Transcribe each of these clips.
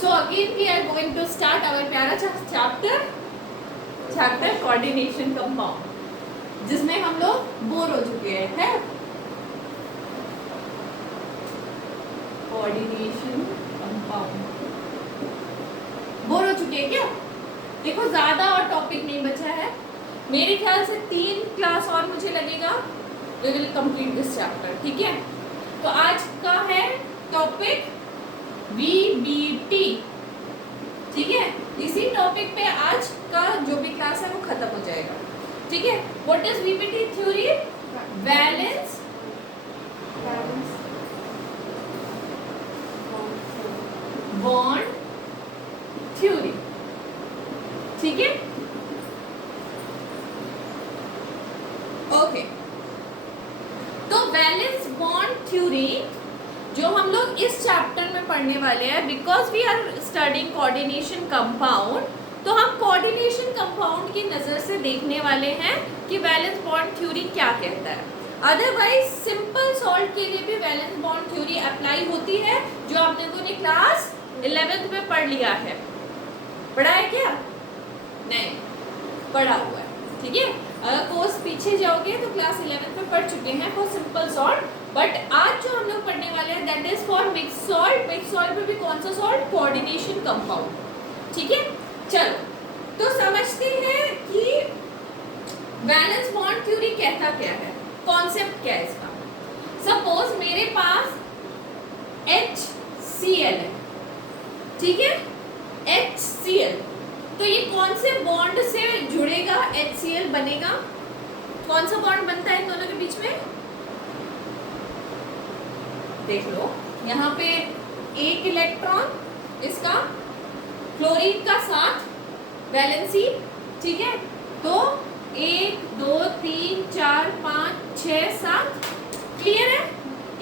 So again we are going to start our प्यारा chapter coordination compound, जिसमें हम लोग बोर हो चुके हैं कोऑर्डिनेशन कंपाउंड बोर हो चुके हैं क्या? देखो ज्यादा और टॉपिक नहीं बचा है, मेरे ख्याल से 3 क्लास और मुझे लगेगा, we will complete this chapter. ठीक है, तो आज का है टॉपिक VBT। ठीक है, इसी टॉपिक पे आज का जो भी क्लास है वो खत्म हो जाएगा। ठीक है, what is VBT theory? Valence bond theory. ठीक है, ओके। तो वैलेंस बॉन्ड थ्योरी जो हम लोग इस चैप्टर में पढ़ने वाले हैं, because we are studying coordination compound, तो हम कोऑर्डिनेशन कंपाउंड की नज़र से देखने वाले हैं कि वैलेंस बॉन्ड थ्योरी क्या कहता है। अदरवाइज सिंपल सॉल्ट के लिए भी वैलेंस बॉन्ड थ्योरी अप्लाई होती है, जो आप लोगों ने क्लास 11th में पढ़ लिया है। पढ़ा है क्या? नहीं पढ़ा हुआ है। ठीक है, अगर कोर्स पीछे जाओगे तो क्लास 11th में पढ़ चुके हैं फॉर सिंपल सॉल्ट, बट आज जो हम लोग पढ़ने वाले हैं that is for mix salt. Mix salt में भी कौन सा सॉल्ट? Coordination compound. ठीक है, चलो तो समझते हैं कि वैलेंस बॉन्ड थ्योरी कहता क्या है, कॉन्सेप्ट क्या है इसका। सपोज मेरे पास HCl है, ठीक है, HCl, तो ये कौन से बॉन्ड से जुड़ेगा? HCl बनेगा। कौन सा बॉन्ड बनता है इन दोनों के बीच में? देख लो, यहाँ पे एक इलेक्ट्रॉन इसका क्लोरीन का साथ वैलेंसी। ठीक है, तो 1 2 3 4 5 6 7 क्लियर है।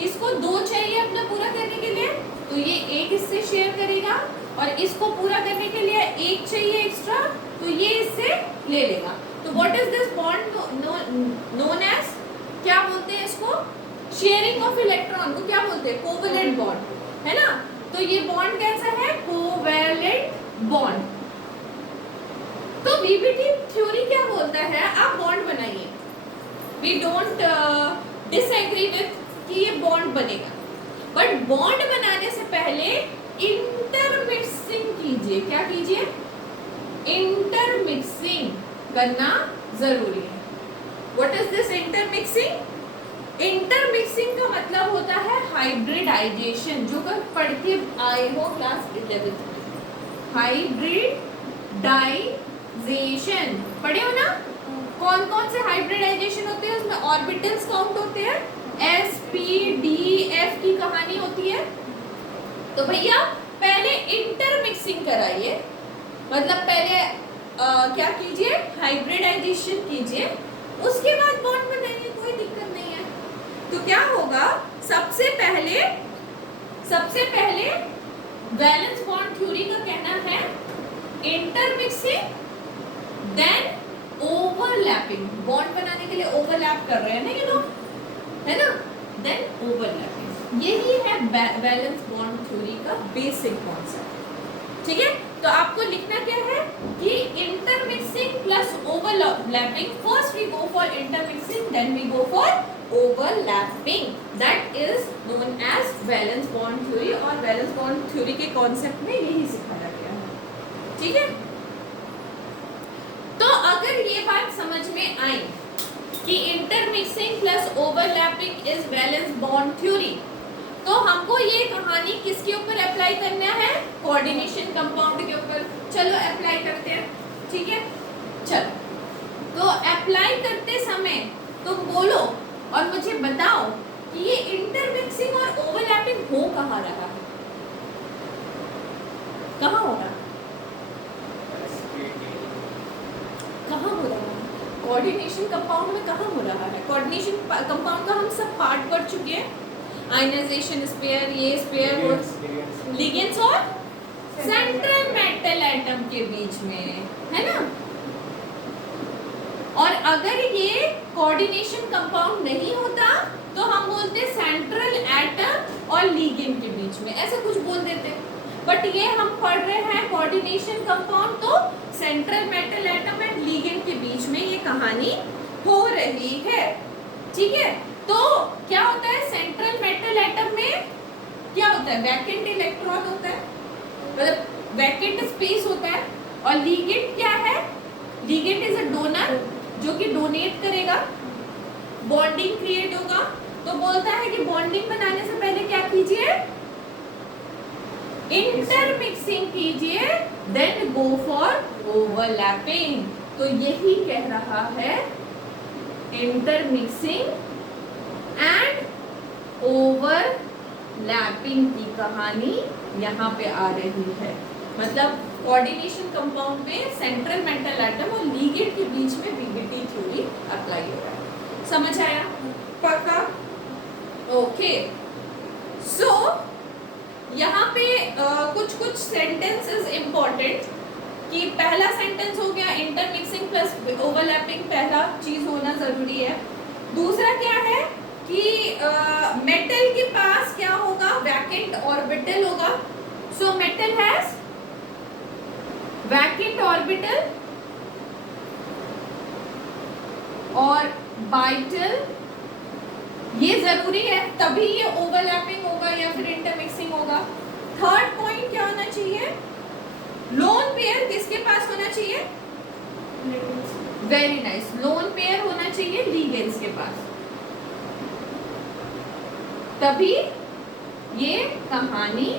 इसको 2 चाहिए अपना पूरा करने के लिए, तो ये एक इससे शेयर करेगा, और इसको पूरा करने के लिए 1 चाहिए एक्स्ट्रा, तो ये इससे ले लेगा। तो what is this bond known as? क्या बोलते हैं इसको? शेयरिंग ऑफ इलेक्ट्रॉन को क्या बोलते हैं? कोवैलेंट बॉन्ड, है ना। तो ये बॉन्ड कैसा है? Covalent bond. तो VBT थ्योरी क्या बोलता है? आप बॉन्ड बनाइए, वी डोंट डिसएग्री विथ कि ये बॉन्ड बनेगा, बट बॉन्ड बनाने से पहले इंटरमिक्सिंग कीजिए। क्या कीजिए? इंटरमिक्सिंग करना जरूरी है। What is this intermixing? Intermixing का मतलब होता है हाइब्रिडाइजेशन, जो कर पढ़ के आए हो क्लास 11th में। हाइब्रिडाइजेशन पढ़े हो ना? कौन कौन से हाइब्रिडाइजेशन होते हैं? उसमें ऑर्बिटल्स काउंट होते हैं, S P D F की कहानी होती है। तो भैया पहले इंटरमिक्सिंग कराइए, मतलब पहले क्या कीजिए? हाइब्रिडाइजेशन कीजिए, उसके बाद बॉन्ड बनाइए, कोई दिक्कत नहीं है। तो क्या होगा? सबसे पहले वैलेंस बॉन्ड थ्योरी का कहना है इंटरमिक्सिंग, देन ओवरलैपिंग। बॉन्ड बनाने के लिए ओवरलैप कर रहे हैं ना ये लोग, है ना, देन ओवरलैपिंग। यही है वैलेंस बॉन्ड थ्योरी का बेसिक कॉन्सेप्ट। ठीक है, तो आपको लिखना क्या है कि intermixing plus overlapping. First we go for intermixing, then we go for overlapping. That is known as valence bond theory, और वैलेंस बॉन्ड थ्योरी के कॉन्सेप्ट में यही सिखाया गया है। ठीक है, तो अगर ये बात समझ में आई कि intermixing plus overlapping is valence bond theory, तो हमको ये कहानी किसके ऊपर अप्लाई करना है? कोऑर्डिनेशन कंपाउंड के ऊपर। चलो अप्लाई करते हैं। ठीक है, चलो तो अप्लाई करते समय तुम बोलो और मुझे बताओ कि ये इंटरमिक्सिंग और ओवरलैपिंग हो कहाँ रहा है? कहाँ हो रहा है? कहाँ हो रहा है? कोऑर्डिनेशन कंपाउंड में कहाँ हो रहा है? कोऑर्डिनेशन कंपाउंड का हम सब पार्ट पढ़ चुके हैं, आयनाइजेशन स्पेयर, ये स्पेयर, लिगेंड्स और सेंट्रल मेटल एटम के बीच में, है ना। और अगर ये कोऑर्डिनेशन कंपाउंड नहीं होता तो हम बोलते सेंट्रल एटम और लिगेंड। ये हम पढ़ रहे हैं कोऑर्डिनेशन कंपाउंड, तो central metal atom and ligand के बीच में ये कहानी हो रही है, ठीक है। तो क्या होता है सेंट्रल मेटल एटम में, क्या होता है, वैकेंट इलेक्ट्रॉन होता है, मतलब वैकेंट स्पेस होता है। और लिगेंड क्या है, लिगेंड इज अ डोनर जो कि डोनेट करेगा, बॉन्डिंग क्रिएट होगा। तो बोलता है कि बॉन्डिंग बनाने से पहले क्या कीजिए, इंटरमिक्सिंग कीजिए, देन गो फॉर ओवरलैपिंग। तो यही कह रहा है इंटरमिक्सिंग एंड ओवरलैपिंग की कहानी यहाँ पे आ रही है। मतलब कोऑर्डिनेशन कंपाउंड में सेंट्रल मेटल एटम और लिगेंड के बीच में बीबीटी थ्योरी अप्लाई हो रहा है। समझ आया? पक्का? ओके। सो यहाँ पे कुछ सेंटेंसेस इंपॉर्टेंट, कि पहला सेंटेंस हो गया इंटरमिक्सिंग प्लस ओवरलैपिंग, पहला चीज होना जरूरी है। दूसरा क्या है कि मेटल के पास क्या होगा, वैकेंट ऑर्बिटल होगा। So metal has vacant orbital और बाइटल, ये जरूरी है, तभी ये ओवरलैपिंग होगा या फिर इंटरमिक्सिंग होगा। थर्ड पॉइंट क्या होना चाहिए, लोन पेयर किसके पास होना चाहिए, वेरी नाइस, लोन पेयर होना चाहिए लिगेंड्स के पास, तभी ये कहानी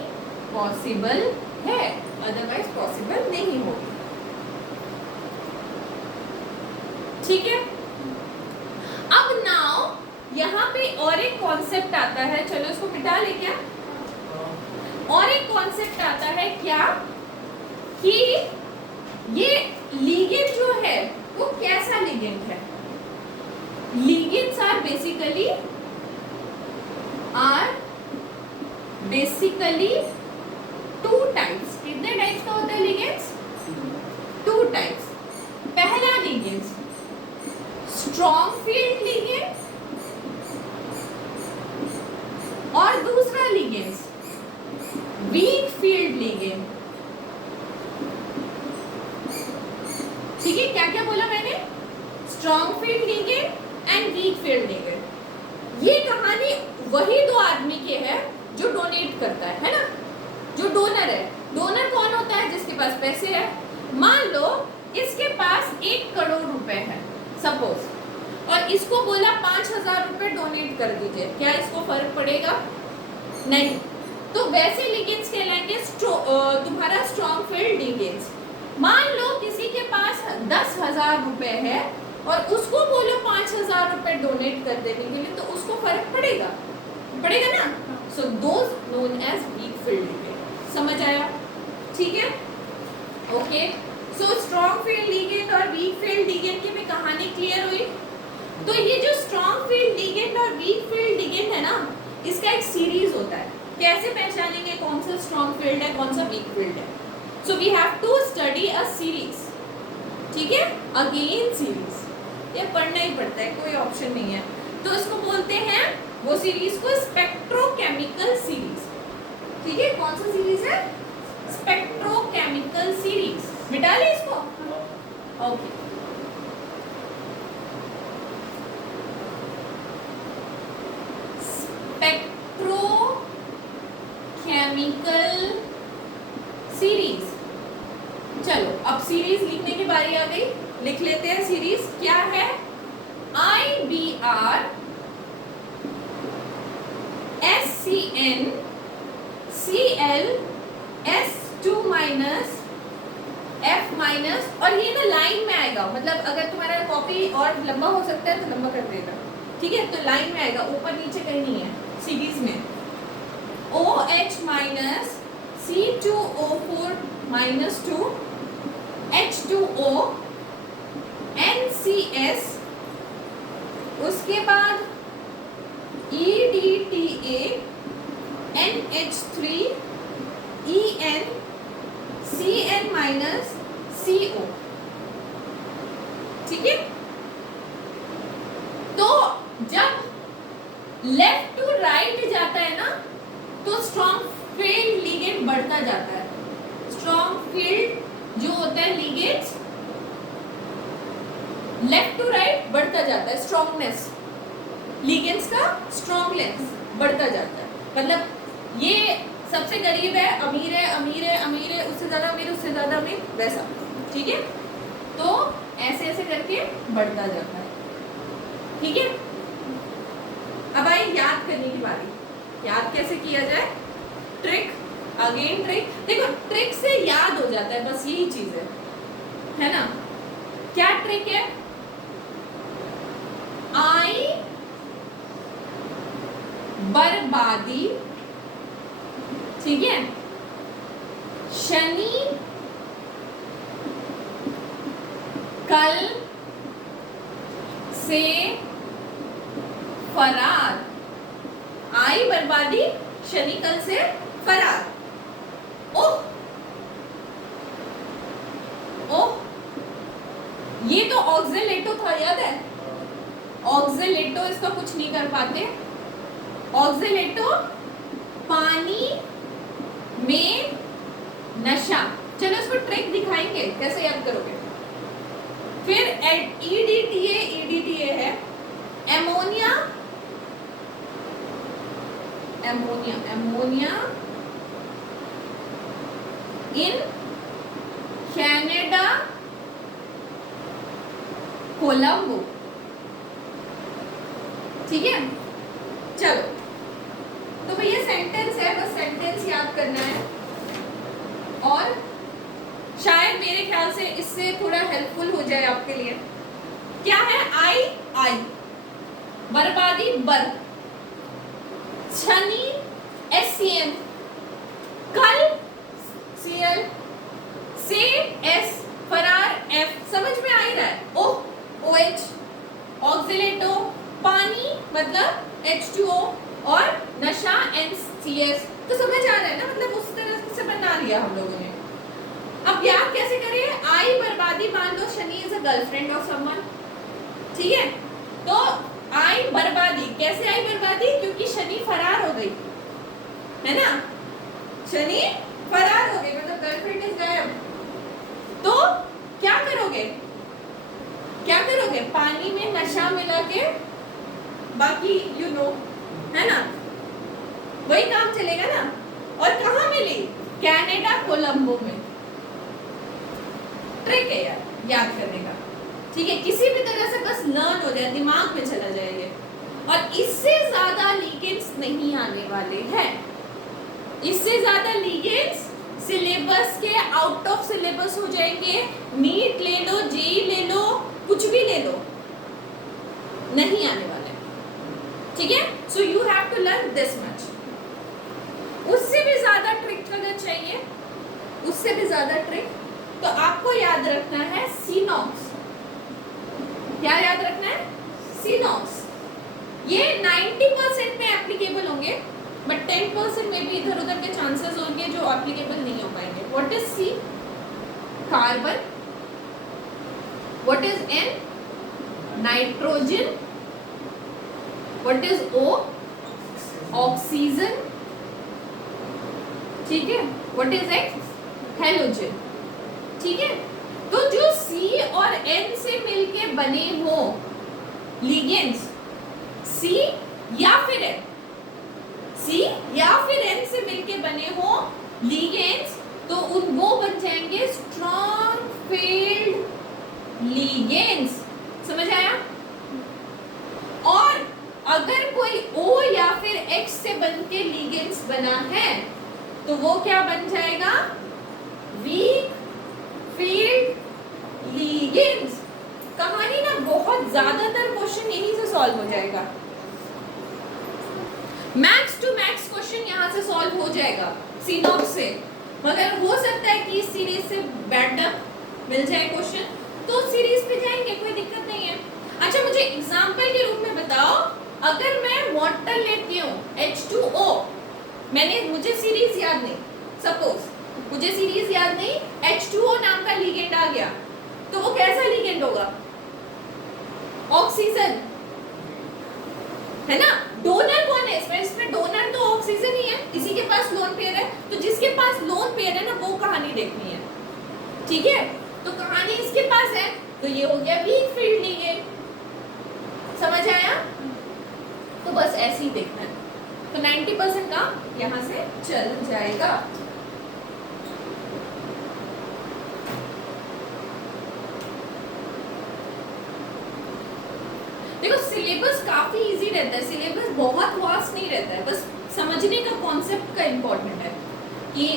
पॉसिबल है, अदरवाइज पॉसिबल नहीं होगी। ठीक है। अब नाउ यहाँ पे और एक कॉन्सेप्ट आता है, चलो इसको मिटा ले क्या, और एक कॉन्सेप्ट आता है क्या कि ये लिगेंड जो है वो कैसा लिगेंड है। Ligands are basically two types. कितने टाइप्स का होता है लिगेंड्स, टू टाइप्स। पहला लिगेंड्स स्ट्रॉन्ग फील्ड लिगेंड और दूसरा लिगेंड्स वीक फील्ड लिगेंड। ठीक है, क्या क्या बोला मैंने, strong field ligand and week field ligand. ये कहानी वही दो आदमी के है जो डोनेट करता है ना, जो डोनर है। डोनर कौन होता है, जिसके पास पैसे है। मान लो इसके पास 1 करोड़ रुपए है सपोज, और इसको बोला 5,000 रुपए डोनेट कर दीजिए, क्या इसको फर्क पड़ेगा, नहीं। तो वैसे लिगेंड्स कहलाएंगे तुम्हारा स्ट्रॉन्ग फील्ड लिगेंड्स। मान लो किसी के पास 10,000 रुपए है और उसको बोलो 5,000 रुपए डोनेट कर देने के लिए, तो उसको फर्क पड़ेगा, पड़ेगा ना। So those known as weak field ligand. समझ आया? ठीक है, okay. So strong field ligand और वीक फील्ड लिगेंड की भी कहानी क्लियर हुई। तो ये जो स्ट्रॉन्ग फील्ड लिगेंड और वीक फील्ड लिगेंड है ना, इसका एक सीरीज होता है। कैसे पहचानेंगे कौन सा स्ट्रॉन्ग फील्ड है, कौन सा वीक फील्ड है। So we have to study a series. ठीक है, अगेन सीरीज, ये पढ़ना ही पड़ता है, कोई ऑप्शन नहीं है। तो इसको बोलते हैं, वो सीरीज को स्पेक्ट्रोकेमिकल सीरीज। ठीक है, कौन सा सीरीज है, स्पेक्ट्रोकेमिकल सीरीज। मिटा ले इसको, ओके। Chemical series. चलो अब सीरीज लिखने की बारी आ गई, लिख लेते हैं। सीरीज क्या है, IBr SCN Cl S2 minus F minus, और ये ना लाइन में आएगा, मतलब अगर तुम्हारा कॉपी और लंबा हो सकता है तो लंबा कर देगा। ठीक है, तो लाइन में आएगा, ऊपर नीचे कहीं नहीं है सीरीज में। OH minus C2O4 minus 2 H2O NCS, उसके बाद EDTA NH3 EN CN minus CO। ठीक है, तो जब लेफ्ट टू राइट जाता है ना, तो स्ट्रॉन्ग फील्ड लिगेंड बढ़ता जाता है। स्ट्रॉन्ग फील्ड जो होता है लिगेंड्स लेफ्ट टू राइट बढ़ता जाता है, स्ट्रॉन्गनेस लिगेंड्स का स्ट्रॉन्गनेस बढ़ता जाता है। मतलब ये सबसे गरीब है, अमीर है, अमीर है, अमीर है, उससे ज्यादा अमीर, उससे ज्यादा अमीर, वैसा, ठीक है। तो ऐसे ऐसे करके बढ़ता जाता है, ठीक है। अब आई याद करने की बारी। याद कैसे किया जाए? Trick, again trick. देखो ट्रिक से याद हो जाता है, बस यही चीज है ना। क्या ट्रिक है? आई बर्बादी, ठीक है, शनि कल से फरार। आई बर्बादी, शनि कल से फरार। ओह ओह, ये तो ऑक्सिलेटो था, याद है? ऑक्सिलेटो इसका कुछ नहीं कर पाते। ऑक्सिलेटो पानी में नशा। चलो इसको ट्रिक दिखाएंगे कैसे याद करोगे। फिर ईडीटीए है ammonia, ammonia, ammonia in Canada Colombo, ठीक है। चलो तो भैया सेंटेंस है, बस सेंटेंस याद करना है। और शायद मेरे ख्याल से इससे थोड़ा हेल्पफुल हो जाए आपके लिए। क्या है? आई, आई, बर्बादी, बर, शनि SCN, कल CL, से S, फरार F। समझ में आ ही रहा है? ओह OH, ऑक्सिलेटो पानी मतलब H2O और नशा NCS। तो समझ आ रहा है ना, मतलब उस तरह से बना लिया हम लोगों ने। अब याद कैसे करें? आई बर्बादी मान लो Shani is a girlfriend of someone, ठीक है। तो आई बर्बादी, कैसे आई बर्बादी? क्योंकि शनि फरार हो गई, है ना। शनि फरार हो गई मतलब गर्लफ्रेंड इज गायब। तो क्या करोगे? क्या करोगे? पानी में नशा मिला के, बाकी यू नो, है ना, वही काम चलेगा ना। और कहाँ मिली? कनाडा कोलंबो में। ट्रिक है यार याद करने का, ठीक है। किसी भी तरह से बस लर्न हो जाए, दिमाग में चला जाएगा। और इससे ज्यादा लिगेंड्स नहीं आने वाले हैं। इससे ज्यादा लिगेंड्स सिलेबस के आउट ऑफ सिलेबस हो जाएंगे। नीट ले लो, जेई ले लो, कुछ भी ले लो, नहीं आने वाले, ठीक है। So you have to learn this much. उससे भी ज्यादा ट्रिक अगर चाहिए, उससे भी ज्यादा ट्रिक, तो आपको याद रखना है सीनॉक्स। क्या याद रखना है? सीनॉक्स। ये 90% में एप्लीकेबल होंगे, बट 10% में भी इधर उधर के चांसेस होंगे जो एप्लीकेबल नहीं हो पाएंगे। What is C? Carbon. What is N? Nitrogen. What is O? Oxygen, ठीक है। What is X? हेलोजन, ठीक है। तो जो C और N से मिलके बने हो लिगेंड्स, C या फिर N, C या फिर N से मिलके बने हो लिगेंड्स, तो उन वो बन जाएंगे स्ट्रॉन्ग फील्ड लिगेंड्स। समझ आया? और अगर कोई O या फिर X से बनके लिगेंड्स बना है, तो वो क्या बन जाएगा? Week field ligands. कहानी ना बहुत ज्यादातर क्वेश्चन यहीं से सॉल्व हो जाएगा। मैक्स टू मैक्स क्वेश्चन यहाँ से सॉल्व हो जाएगा सीनॉक्स से। मगर हो सकता है कि इस सीरीज से बैकअप मिल जाए क्वेश्चन, तो सीरीज पे जाएंगे, कोई दिक्कत नहीं है। अच्छा मुझे एग्जांपल के रूप में बताओ, अगर मैं वाटर लेती हूँ H2O, मुझे सीरीज याद नहीं, सपोज मुझे सीरीज याद नहीं, H2O नाम का लिगेंड आ गया, तो वो कैसा लिगेंड होगा? ऑक्सीजन, है ना। डोनर कौन है इसमें? इसमें डोनर तो ऑक्सीजन ही है, इसी के पास लोन पेयर है। तो जिसके पास लोन पेयर है ना, वो कहानी देखनी है, ठीक है। तो कहानी इसके पास है, तो ये हो गया वीक फील्ड लीगेंड, समझ आया। तो बस ऐसे ही देखना है, तो 90% का यहां से चल जाएगा। देखो सिलेबस काफी इजी रहता है, सिलेबस बहुत वास्ट नहीं रहता है, बस समझने का कॉन्सेप्ट का इम्पोर्टेंट है कि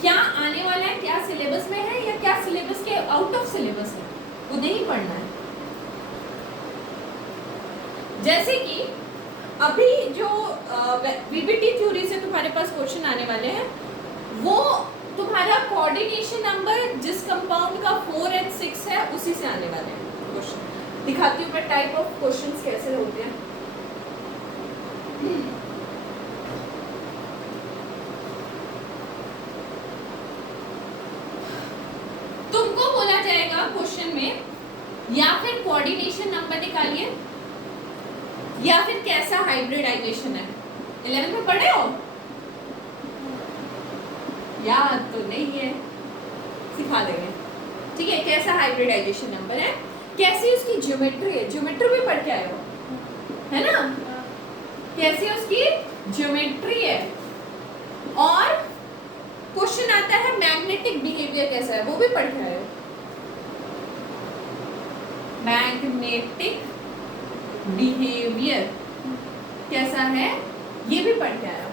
क्या आने वाला है, क्या सिलेबस में है या क्या सिलेबस के आउट ऑफ सिलेबस है, वो नहीं पढ़ना है। जैसे कि अभी जो वीबीटी थ्योरी से तुम्हारे पास क्वेश्चन आने वाले हैं, वो तुम्हारा कोऑर्डिनेशन नंबर जिस कंपाउंड का 4 और 6 है उसी से आने वाले हैं क्वेश्चन। दिखाती हूँ मैं टाइप ऑफ क्वेश्चंस कैसे होते हैं। तुमको बोला जाएगा क्वेश्चन में या फिर कोऑर्डिनेशन नंबर निकालिए या फिर कैसा हाइब्रिडाइजेशन है। 11 में पढ़े हो? याद तो नहीं है, सिखा देंगे, ठीक है। कैसा हाइब्रिडाइजेशन नंबर है, कैसी उसकी ज्योमेट्री है, ज्योमेट्री भी पढ़ के आए हो, है ना, कैसी उसकी ज्योमेट्री है। और क्वेश्चन आता है मैग्नेटिक बिहेवियर कैसा है, वो भी पढ़ के आए हो। मैग्नेटिक बिहेवियर कैसा है ये भी पढ़ के आया हो,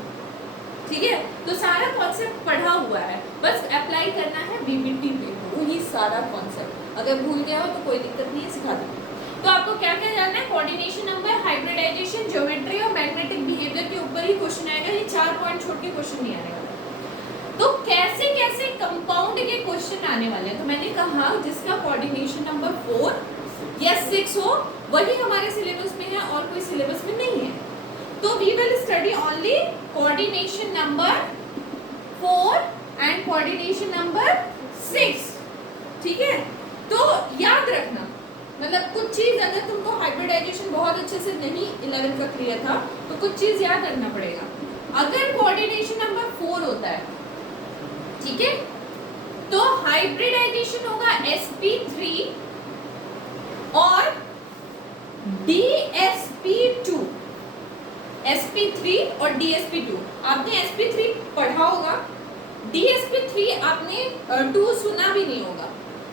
ठीक है। तो सारा कॉन्सेप्ट पढ़ा हुआ है, बस अप्लाई करना है बीबीटी पे, वही सारा कॉन्सेप्ट। अगर भूल गया हो तो कोई दिक्कत नहीं है, सिखा दूंगी। तो आपको क्या क्या जानना है, कोऑर्डिनेशन नंबर, हाइब्रिडाइजेशन, ज्योमेट्री और मैग्नेटिक बिहेवियर के ऊपर ही क्वेश्चन आएगा। ये 4 पॉइंट छोड़ के क्वेश्चन नहीं आने वाला। तो कैसे कैसे कंपाउंड के क्वेश्चन आने वाले हैं, तो मैंने कहा जिसका कोऑर्डिनेशन नंबर 4 या 6 हो वही हमारे सिलेबस में है और कोई सिलेबस में नहीं है। तो we will study only coordination number 4 and coordination number 6, ठीक है। तो याद रखना, मतलब कुछ चीज अगर तुमको हाइब्रिडाइजेशन बहुत अच्छे से नहीं 11 का क्लियर था तो कुछ चीज याद रखना पड़ेगा। अगर कोऑर्डिनेशन नंबर 4 होता है, ठीक है, तो हाइब्रिडाइजेशन होगा sp3 और dsp2, sp3 और dsp2। आपने sp3 पढ़ा होगा, dsp3 आपने 2 सुना भी नहीं होगा,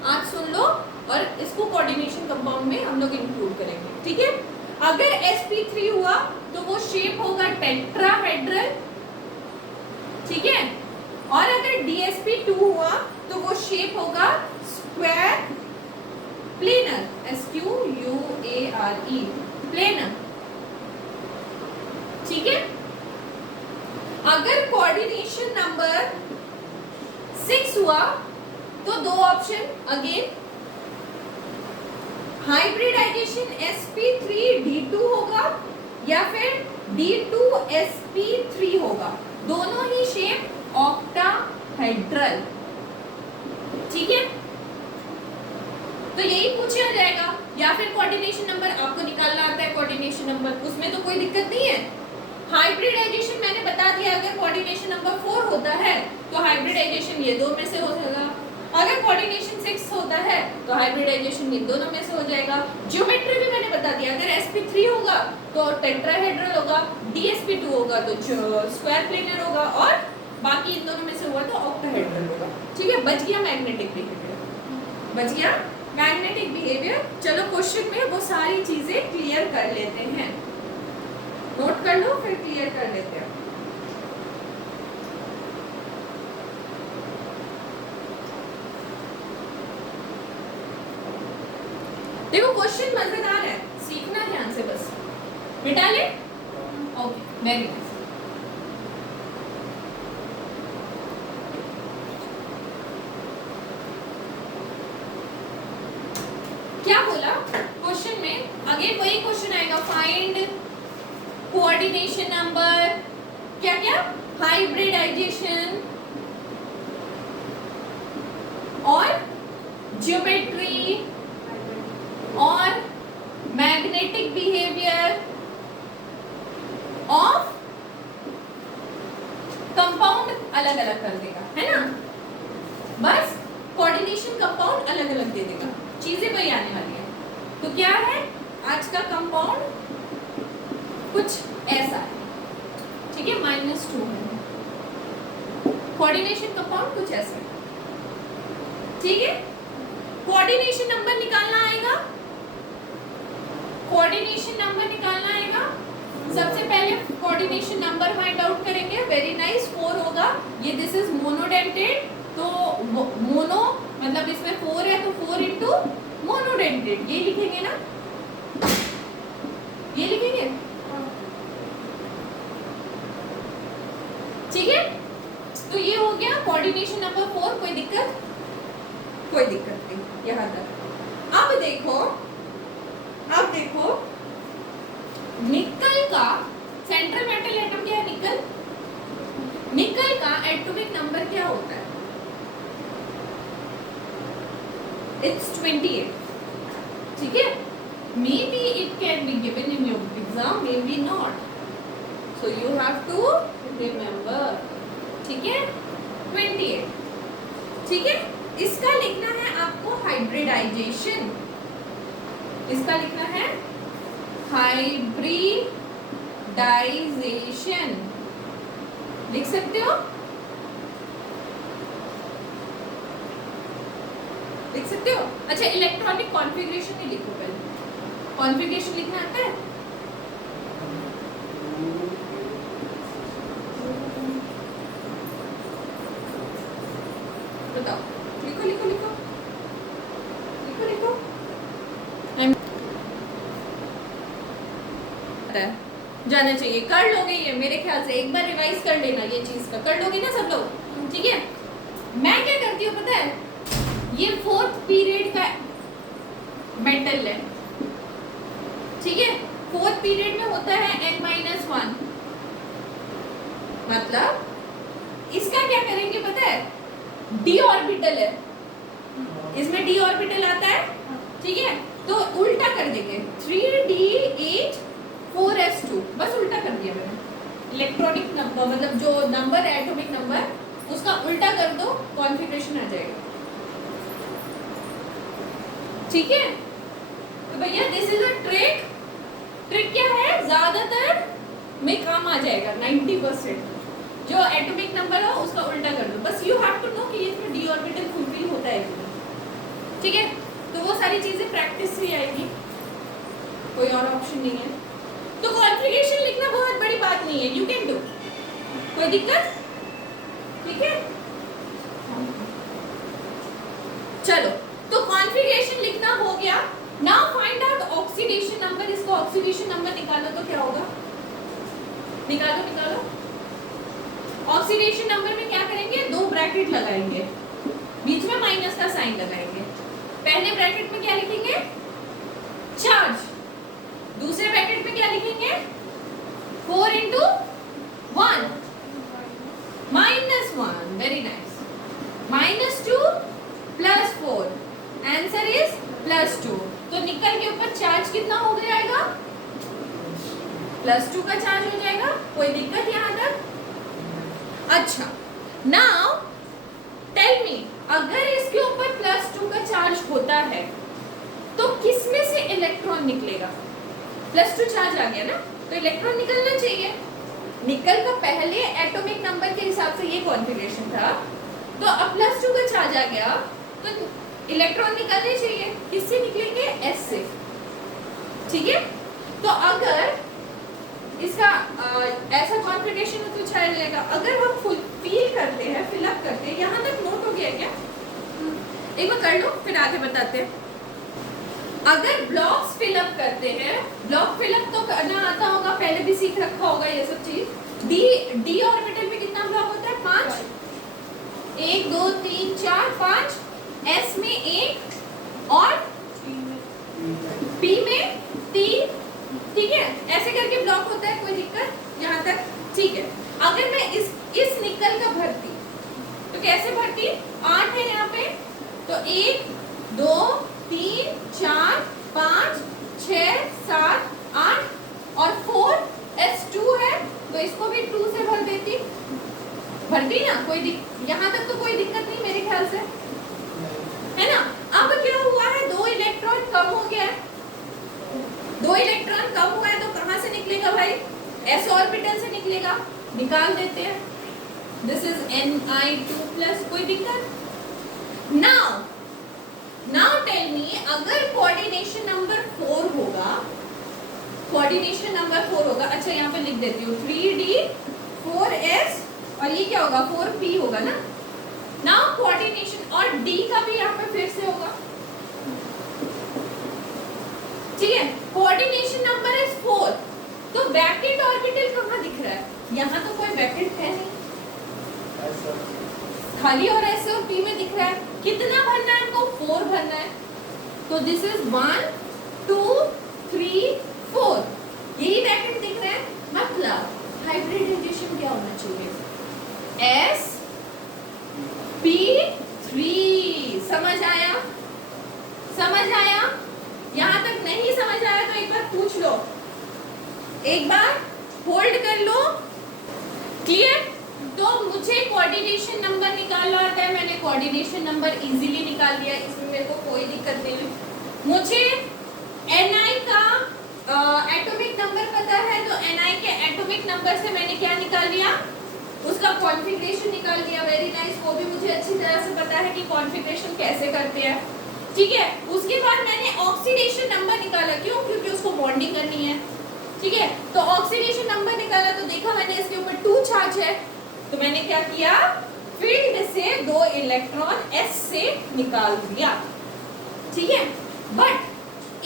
आज सुन लो और इसको कोऑर्डिनेशन कंपाउंड में हम लोग इंक्लूड करेंगे, ठीक है। अगर sp3 हुआ तो वो शेप होगा टेट्राहेड्रल, ठीक है। और अगर dsp2 हुआ तो वो शेप होगा स्क्वायर प्लेनर, square, प्लेनर, ठीक है। अगर कोऑर्डिनेशन नंबर 6 हुआ तो 2 ऑप्शन अगेन, हाइब्रिडाइजेशन sp3d2 होगा या फिर d2sp3 होगा, दोनों ही शेप ऑक्टाहेड्रल, ठीक है। तो यही पूछा जाएगा। या फिर कोऑर्डिनेशन नंबर आपको निकालना आता है, कोऑर्डिनेशन नंबर, उसमें तो कोई दिक्कत नहीं है। हाइब्रिडाइजेशन मैंने बता दिया, अगर कोऑर्डिनेशन नंबर 4 होता है तो हाइब्रिडाइजेशन ये 2 में से हो जाएगा। अगर कोऑर्डिनेशन 6 होता है तो हाइब्रिडाइजेशन इन दोनों में से हो जाएगा। ज्योमेट्री भी मैंने बता दिया, अगर sp3 होगा तो टेट्राहेड्रल होगा, dsp2 होगा तो स्क्वायर प्लेनर होगा और बाकी इन दोनों में से हुआ तो ऑक्टाहेड्रल होगा, ठीक है। बच गया मैग्नेटिक बिहेवियर, बच गया मैग्नेटिक बिहेवियर। चलो क्वेश्चन में वो सारी चीजें क्लियर कर लेते हैं, नोट कर लो फिर क्लियर कर लेते हैं। देखो क्वेश्चन मजेदार है, सीखना ध्यान से, बस मिटा ले। Okay, very nice. क्या बोला क्वेश्चन में, अगेन वही क्वेश्चन आएगा, फाइंड कोऑर्डिनेशन नंबर, क्या क्या, हाइब्रिडाइजेशन और ज्योमेट्री और मैग्नेटिक बिहेवियर ऑफ कंपाउंड अलग अलग कर देगा, है ना। बस कोऑर्डिनेशन कंपाउंड अलग अलग दे देगा, चीजें वही आने वाली है। तो क्या है आज का कंपाउंड, कुछ ऐसा है, ठीक है, -2 है। कोऑर्डिनेशन कंपाउंड कुछ ऐसा है, ठीक है। कोऑर्डिनेशन नंबर निकालना आएगा, कोऑर्डिनेशन नंबर निकालना आएगा। सबसे पहले कोऑर्डिनेशन नंबर फाइंड आउट करेंगे। वेरी नाइस, 4 होगा ये। दिस इज मोनोडेंटेड, तो मोनो मतलब इसमें 4 है तो 4 इंटू मोनोडेंटेड, ये लिखेंगे ना, ये लिखेंगे, ठीक है। तो ये हो गया कोऑर्डिनेशन नंबर 4। कोई दिक्कत? कोई दिक्कत नहीं यहां तक। अब देखो निकल का सेंट्रल मेटल एटम क्या है, निकल। निकल का एटॉमिक नंबर क्या होता है? इट्स 28, ठीक है। Maybe it can be given in your exam, maybe not, so you have to remember, ठीक है। 28, ठीक है। इसका लिखना है आपको हाइब्रिडाइजेशन, इसका लिखना है हाइब्रिडाइजेशन, लिख सकते हो, लिख सकते हो। अच्छा, इलेक्ट्रॉनिक कॉन्फ़िगरेशन नहीं लिखो, पहले कॉन्फ़िगरेशन लिखना आता है? बताओ, लिखो लिखो लिखो लिखो लिखो। जाना चाहिए, कर लोगे ये मेरे ख्याल से, एक बार रिवाइज कर लेना ये चीज का, कर लोगे ना सब लोग, ठीक है। मैं क्या करती हूँ पता है, ये 4th पीरियड का मेटल है, ठीक है। 4th पीरियड में होता है n-1, मतलब इसका क्या करेंगे पता है, d ऑर्बिटल है, इसमें d ऑर्बिटल आता है, ठीक है। तो उल्टा कर देंगे, 3d8 4s2, बस उल्टा कर दिया मैंने। इलेक्ट्रॉनिक नंबर मतलब जो नंबर है एटॉमिक नंबर, उसका उल्टा कर दो, कॉन्फ़िगरेशन आ जाएगा, ठीक है। तो भैया this is a trick. Trick क्या है, ज्यादातर में काम आ जाएगा, 90%। जो एटॉमिक नंबर हो उसका उल्टा कर दो, बस यू हैव टू नो कि इसमें d ऑर्बिटल फुलफिल होता है, ठीक है। तो वो सारी चीजें प्रैक्टिस से आएगी, कोई और ऑप्शन नहीं है। तो कॉन्फ़िगरेशन लिखना बहुत बड़ी बात नहीं है, यू कैन डू, कोई दिक्कत, ठीक है। चलो, तो कॉन्फ़िगरेशन लिखना हो गया। Now find out oxidation number. इसका ऑक्सीडेशन नंबर निकालो तो क्या होगा, निकालो निकालो। ऑक्सीडेशन नंबर में क्या करेंगे, 2 ब्रैकेट लगाएंगे, बीच में माइनस का साइन लगाएंगे। पहले ब्रैकेट में क्या लिखेंगे, चार्ज, दूसरे ब्रैकेट में क्या लिखेंगे, 4 into 1 -1, very nice, -2 +4, answer is +2। तो निकल के ऊपर चार्ज कितना हो जाएगा, +2 का चार्ज हो जाएगा, कोई दिक्कत यहां तक? अच्छा, नाउ टेल मी, अगर इसके ऊपर +2 का चार्ज होता है तो किसमें से इलेक्ट्रॉन निकलेगा? +2 चार्ज आ गया ना, तो इलेक्ट्रॉन निकलना चाहिए। निकल का पहले एटॉमिक नंबर के हिसाब से ये कॉन्फ़िगरेशन था, तो अब +2 का चार्ज आ गया तो इलेक्ट्रॉन निकलने चाहिए, किससे निकलेंगे, S से, ठीक है। तो अगर इसका ऐसा कॉन्फ़िगरेशन हो तो छाया जाएगा। अगर हम फिल करते हैं, फिलअप करते हैं, यहाँ तक नोट हो गया क्या? एक बार कर लो फिर आगे बताते हैं। अगर ब्लॉक्स फिलअप करते हैं, ब्लॉक फिलअप तो करना आता होगा, पहले भी सीख रखा होगा ये सब चीज। डी ऑर्बिटल में कितना ब्लॉक होता है, 5, 1 2 3 4 5, S में 1 और P में 3, ठीक है। ऐसे करके ब्लॉक होता है, कोई दिक्कत यहाँ तक, ठीक है। अगर मैं इस निकल का भरती तो कैसे भरती, 8 है यहाँ पे, तो 1 2 3 4 5 6 7 8 और 4 S2 है, तो इसको भी 2 से भर देती, भर दी ना, यहाँ तक तो कोई दिक्कत नहीं मेरे ख्याल से, है ना। अब क्या हुआ है, 2 इलेक्ट्रॉन कम हो गया है, 2 इलेक्ट्रॉन कम हुआ है तो कहाँ से निकलेगा भाई, s ऑर्बिटल से निकलेगा, निकाल देते हैं। दिस इज Ni2+, कोई दिक्कत। नाउ टेल मी, अगर कोऑर्डिनेशन नंबर 4 होगा, कोऑर्डिनेशन नंबर 4 होगा, अच्छा यहाँ पे लिख देती हूँ 3d 4s और ये क्या होगा 4p होगा ना। नाउ कोऑर्डिनेशन, और d का भी यहाँ पे फिर से होगा, ठीक है। कोऑर्डिनेशन नंबर इज 4, तो बैकेट ऑर्बिटल कहाँ दिख रहा है, यहाँ तो कोई बैकेट है नहीं, खाली और s और p में दिख रहा है। कितना भरना है हमको, 4 भरना है, तो दिस इज 1 2 3 4, यही बैकेट दिख रहा है। मतलब हाइब्रिडाइजेशन क्या होना चाहिए, s p 3, समझ आया, समझ आया। यहाँ तक नहीं समझ आया तो एक बार पूछ लो, एक बार होल्ड कर लो, क्लियर। तो मुझे कोऑर्डिनेशन नंबर निकालना आता है, मैंने कोऑर्डिनेशन नंबर इजीली निकाल लिया, इसमें मेरे को कोई दिक्कत नहीं है। मुझे Ni का एटॉमिक नंबर पता है, तो Ni के एटॉमिक नंबर से मैंने क्या निकाल लिया, उसका कॉन्फ़िगरेशन निकाल लिया। वेरी नाइस, वो भी मुझे अच्छी तरह से पता है कि कॉन्फ़िगरेशन कैसे करते हैं, ठीक है। उसके बाद मैंने ऑक्सीडेशन नंबर निकाला, क्यों, क्योंकि उसको बॉन्डिंग करनी है, ठीक है। तो ऑक्सीडेशन नंबर निकाला तो देखा मैंने इसके ऊपर 2 चार्ज है, तो मैंने क्या किया, फील्ड से 2 इलेक्ट्रॉन s से निकाल दिया, ठीक है। बट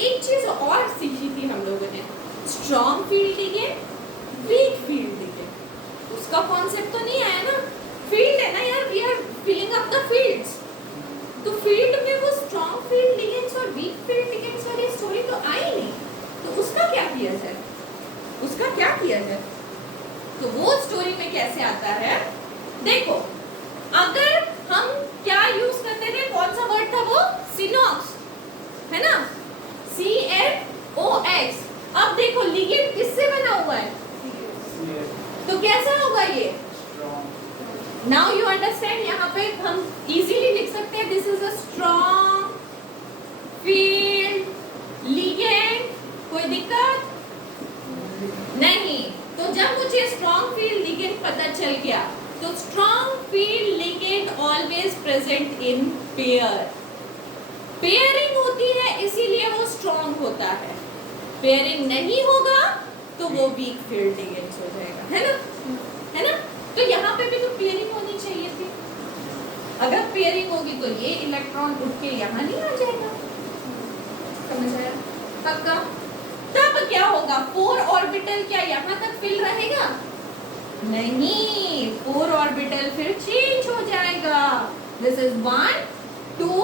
एक चीज और सीखी थी हम लोगों ने, strong field ligand, weak field ligand, उसका कॉन्सेप्ट तो नहीं आया ना। फील्ड है ना यार, we are filling up the fields, तो फील्ड में वो स्ट्रॉन्ग फील्ड लिगेंड्स और वीक फील्ड लिगेंड्स वाली स्टोरी तो आई नहीं, तो उसका क्या किया जाए, उसका क्या किया जाए, तो वो स्टोरी में कैसे आता है, देखो। अगर हम क्या यूज करते थे, कौन सा वर्ड था वो, सिनॉक्स, है ना, CNOX। अब देखो लिगेंड किससे बना हुआ है, तो कैसा होगा ये, नाउ यू अंडरस्टैंड। यहाँ पे हम इजीली लिख सकते हैं, this is a strong field ligand, कोई दिक्कत नहीं। तो जब मुझे स्ट्रॉन्ग फील्ड लिगेंड पता चल गया, तो strong field ligand always present in pair, pairing होती है इसीलिए वो स्ट्रॉन्ग होता है, पेयरिंग नहीं होगा तो वो वीक फील्ड लिगेंड हो जाएगा, है ना, है ना। तो यहाँ पे भी तो पेयरिंग होनी चाहिए थी, अगर पेयरिंग होगी तो ये इलेक्ट्रॉन उठ के यहाँ नहीं आ जाएगा, समझ आया, पक्का। तब क्या होगा, 4 ऑर्बिटल क्या यहाँ तक फिल रहेगा, नहीं, 4 ऑर्बिटल फिर चेंज हो जाएगा, दिस इज 1 2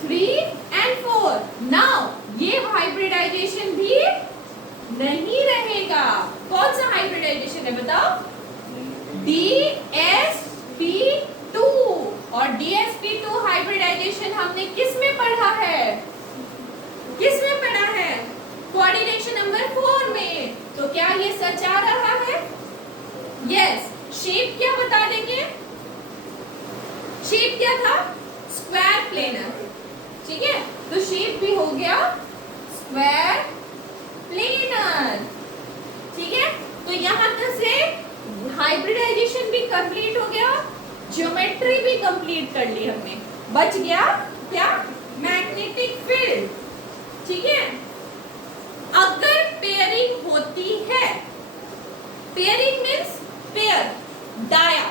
3 and 4। नाउ ये हाइब्रिडाइजेशन भी नहीं रहेगा, कौन सा हाइब्रिडाइजेशन है बताओ, DsP2, और DsP2 हाइब्रिडाइजेशन हमने किस में पढ़ा है, किस में पढ़ा है, कोऑर्डिनेशन नंबर 4 में। तो क्या ये सच आ रहा है, यस। शेप क्या बता देंगे, शेप क्या था, स्क्वायर प्लेनर, ठीक है। तो शेप भी हो गया स्क्वायर प्लेनर, ठीक है। तो यहाँ तक से हाइब्रिडाइजेशन भी कंप्लीट हो गया, ज्योमेट्री भी कंप्लीट कर ली हमने, बच गया क्या, मैग्नेटिक फील्ड, ठीक है। अगर पेयरिंग होती है, pairing means pair, dia,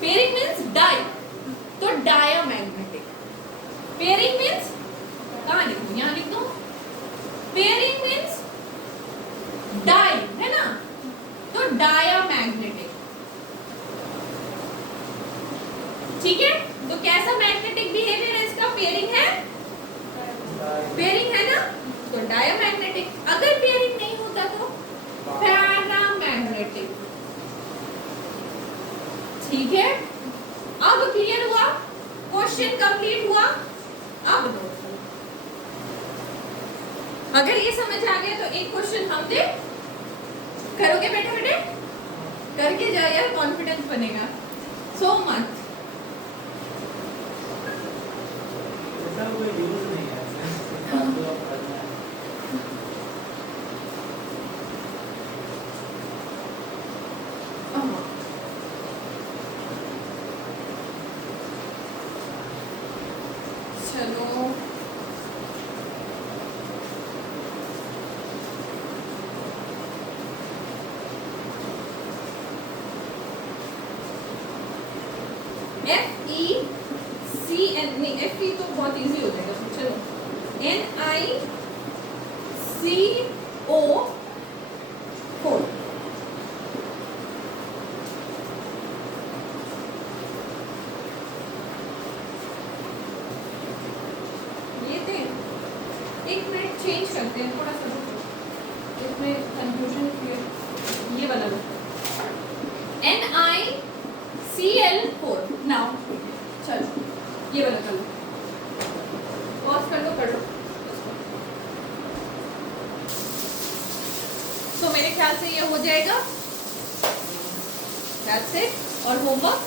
pairing means di, तो डाया मैग्नेटिक, पेयरिंग मीन्स कहाँ लिखूं, यहाँ लिख दो, पेयरिंग मीन्स डाई, है ना, तो डाया मैग्नेटिक, ठीक है। तो कैसा मैग्नेटिक बिहेवियर है इसका, पेयरिंग है, पेयरिंग है ना, तो डायमैग्नेटिक। अगर पेयरिंग नहीं होता तो पैरामैग्नेटिक, ठीक है। अब क्लियर हुआ, क्वेश्चन कंप्लीट हुआ। अब अगर ये समझ आ गया तो एक क्वेश्चन हम दे, करोगे बेटे बेटे, कर करके जाओ यार, कॉन्फिडेंस बनेगा। सो मच ऐसा कोई यूज नहीं है बात तो आप करना है। चलो FECN, नहीं FE तो बहुत इजी हो जाएगा, तो चलो NiCO4। ये थे, एक मिनट चेंज करते हैं थोड़ा सा, इसमें कंफ्यूजन क्लियर। ये वाला लो, NiCl4 नाउ। चलो ये वाला कर लो, पॉज कर लो, कर लो। तो मेरे ख्याल से ये हो जाएगा, दैट्स इट। और होमवर्क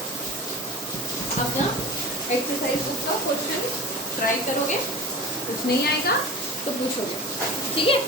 अपना एक्सरसाइज बुक का क्वेश्चन ट्राई करोगे, कुछ नहीं आएगा तो पूछोगे, ठीक है।